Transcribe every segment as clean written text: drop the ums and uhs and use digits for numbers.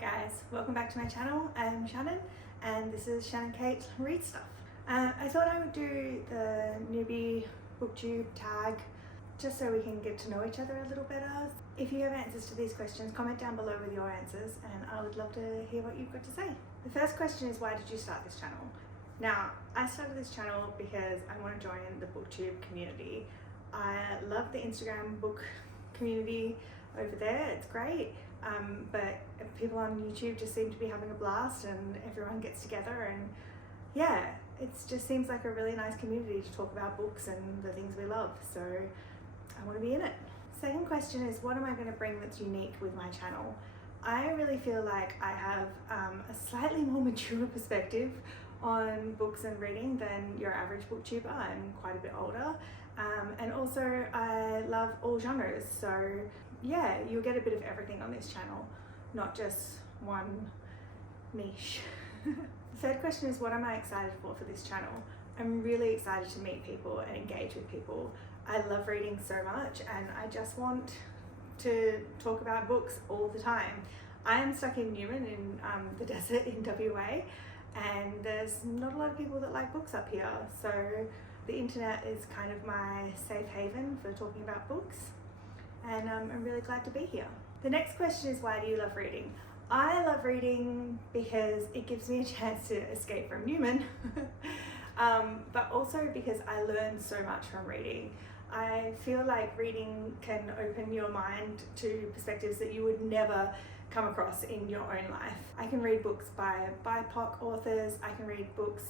guys, welcome back to my channel. I'm Shannon and this is Shannon Kate Read Stuff. I thought I would do the newbie booktube tag just so we can get to know each other a little better. If you have answers to these questions, comment down below with your answers and I would love to hear what you've got to say. The first question is, why did you start this channel? Now, I started this channel because I want to join the booktube community. I love the Instagram book community over there, it's great. But people on YouTube just seem to be having a blast and everyone gets together, and yeah, it just seems like a really nice community to talk about books and the things we love, so I want to be in it. Second question is, what am I going to bring that's unique with my channel? I really feel like I have a slightly more mature perspective on books and reading than your average booktuber. I'm quite a bit older, and also I love all genres, so yeah, you'll get a bit of everything on this channel, not just one niche. The third question is, what am I excited for this channel? I'm really excited to meet people and engage with people. I love reading so much and I just want to talk about books all the time. I am stuck in Newman in the desert in WA, and there's not a lot of people that like books up here, so the internet is kind of my safe haven for talking about books, and I'm really glad to be here. The next question is, why do you love reading? I love reading because it gives me a chance to escape from Newman, but also because I learn so much from reading. I feel like reading can open your mind to perspectives that you would never come across in your own life. I can read books by BIPOC authors, I can read books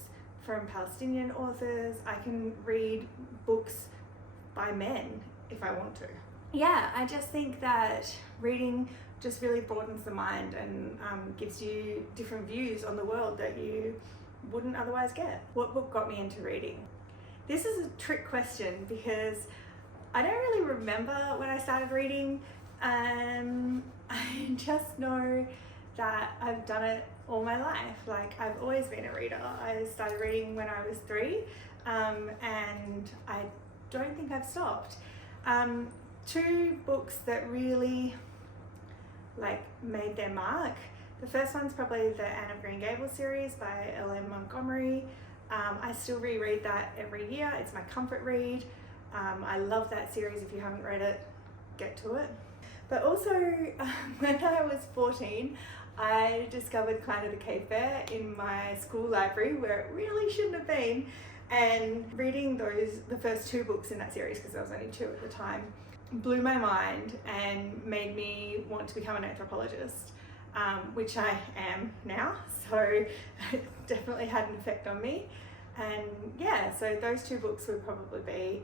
from Palestinian authors, I can read books by men if I want to. Yeah, I just think that reading just really broadens the mind and gives you different views on the world that you wouldn't otherwise get. What book got me into reading? This is a trick question because I don't really remember when I started reading. I just know that I've done it all my life. Like, I've always been a reader. I started reading when I was 3, and I don't think I've stopped. 2 books that really made their mark. The first one's probably the Anne of Green Gables series by L.M. Montgomery. I still reread that every year. It's my comfort read. I love that series. If you haven't read it, get to it. But also, when I was 14, I discovered Clan of the Cave Bear in my school library, where it really shouldn't have been. And reading the first 2 books in that series, because there was only 2 at the time, blew my mind and made me want to become an anthropologist, which I am now, so it definitely had an effect on me. And yeah, so those 2 books would probably be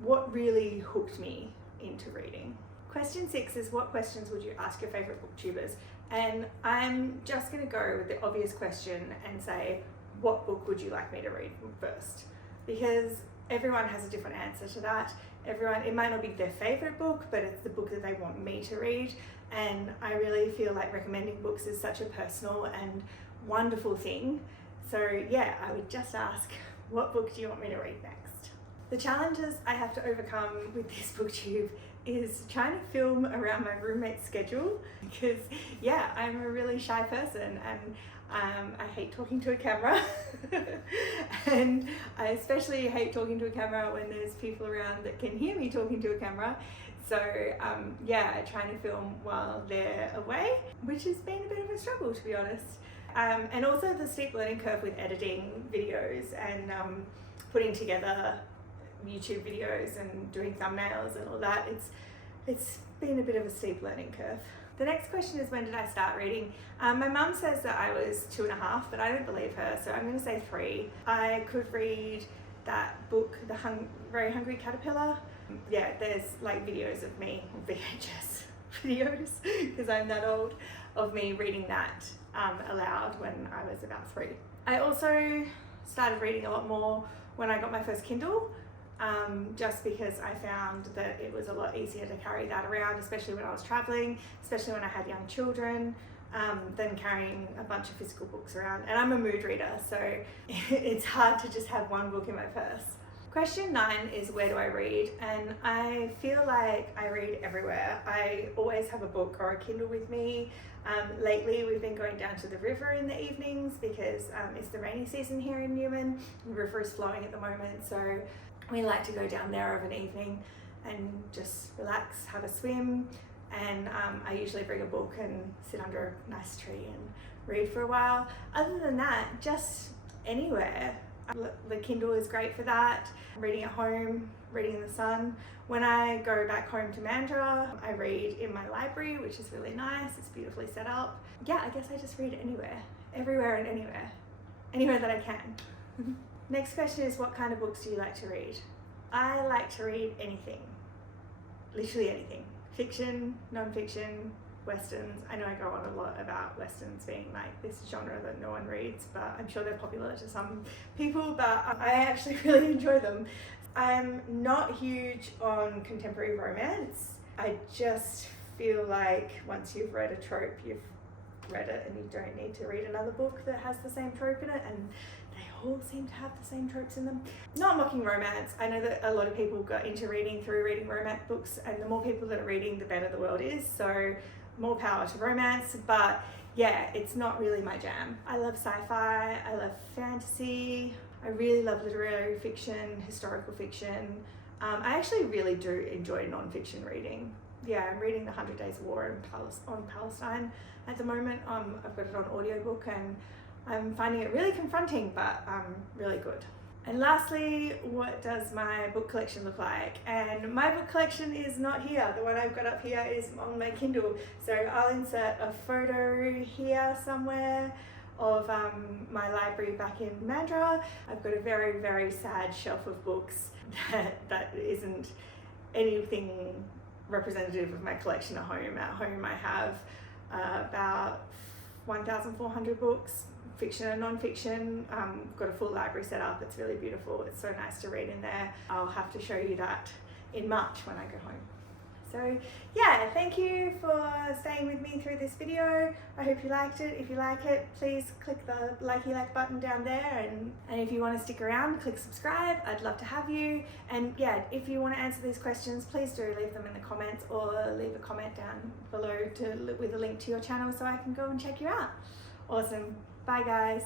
what really hooked me into reading. Question 6 is, what questions would you ask your favourite booktubers? And I'm just going to go with the obvious question and say, what book would you like me to read first? Because everyone has a different answer to that. It might not be their favourite book, but it's the book that they want me to read. And I really feel like recommending books is such a personal and wonderful thing. So yeah, I would just ask, what book do you want me to read next? The challenges I have to overcome with this booktube is trying to film around my roommate's schedule, because yeah, I'm a really shy person and I hate talking to a camera and I especially hate talking to a camera when there's people around that can hear me talking to a camera. So yeah, trying to film while they're away, which has been a bit of a struggle, to be honest. And also the steep learning curve with editing videos and putting together YouTube videos and doing thumbnails and all that. It's been a bit of a steep learning curve. The next question is, when did I start reading? My mum says that I was 2.5, but I don't believe her, so I'm going to say 3. I could read that book, The Very Hungry Caterpillar. Yeah, there's videos of me, VHS videos, because I'm that old, of me reading that aloud when I was about 3. I also started reading a lot more when I got my first Kindle, just because I found that it was a lot easier to carry that around, especially when I was traveling, especially when I had young children, than carrying a bunch of physical books around. And I'm a mood reader, so it's hard to just have one book in my purse. Question 9 is, where do I read? And I feel like I read everywhere. I always have a book or a Kindle with me. Lately we've been going down to the river in the evenings because it's the rainy season here in Newman. The river is flowing at the moment, so we like to go down there of an evening and just relax, have a swim, and I usually bring a book and sit under a nice tree and read for a while. Other than that, just anywhere. The Kindle is great for that. Reading at home, reading in the sun. When I go back home to Mandurah, I read in my library, which is really nice. It's beautifully set up. Yeah, I guess I just read anywhere, everywhere and anywhere. Anywhere that I can. Next question is, what kind of books do you like to read? I like to read anything, literally anything. Fiction, non-fiction, Westerns. I know I go on a lot about Westerns being like this genre that no one reads, but I'm sure they're popular to some people, but I actually really enjoy them. I'm not huge on contemporary romance. I just feel like once you've read a trope, you've read it and you don't need to read another book that has the same trope in it, and they all seem to have the same tropes in them. Not mocking romance. I know that a lot of people got into reading through reading romance books, and the more people that are reading, the better the world is, so more power to romance, but yeah, it's not really my jam. I love sci-fi, I love fantasy, I really love literary fiction, historical fiction. I actually really do enjoy non-fiction reading. Yeah, I'm reading The 100 Days of War on Palestine at the moment. I've got it on audiobook and I'm finding it really confronting, but really good. And lastly, what does my book collection look like? And my book collection is not here. The one I've got up here is on my Kindle. So I'll insert a photo here somewhere of my library back in Mandurah. I've got a very, very sad shelf of books that isn't anything representative of my collection at home. At home I have about 1,400 books, fiction and non-fiction. Got a full library set up. It's really beautiful. It's so nice to read in there. I'll have to show you that in March when I go home. So yeah, thank you for staying with me through this video. I hope you liked it. If you like it, please click the like button down there, and if you want to stick around, click subscribe. I'd love to have you. And yeah, if you want to answer these questions, please do leave them in the comments or leave a comment down below with a link to your channel so I can go and check you out. Awesome. Bye guys.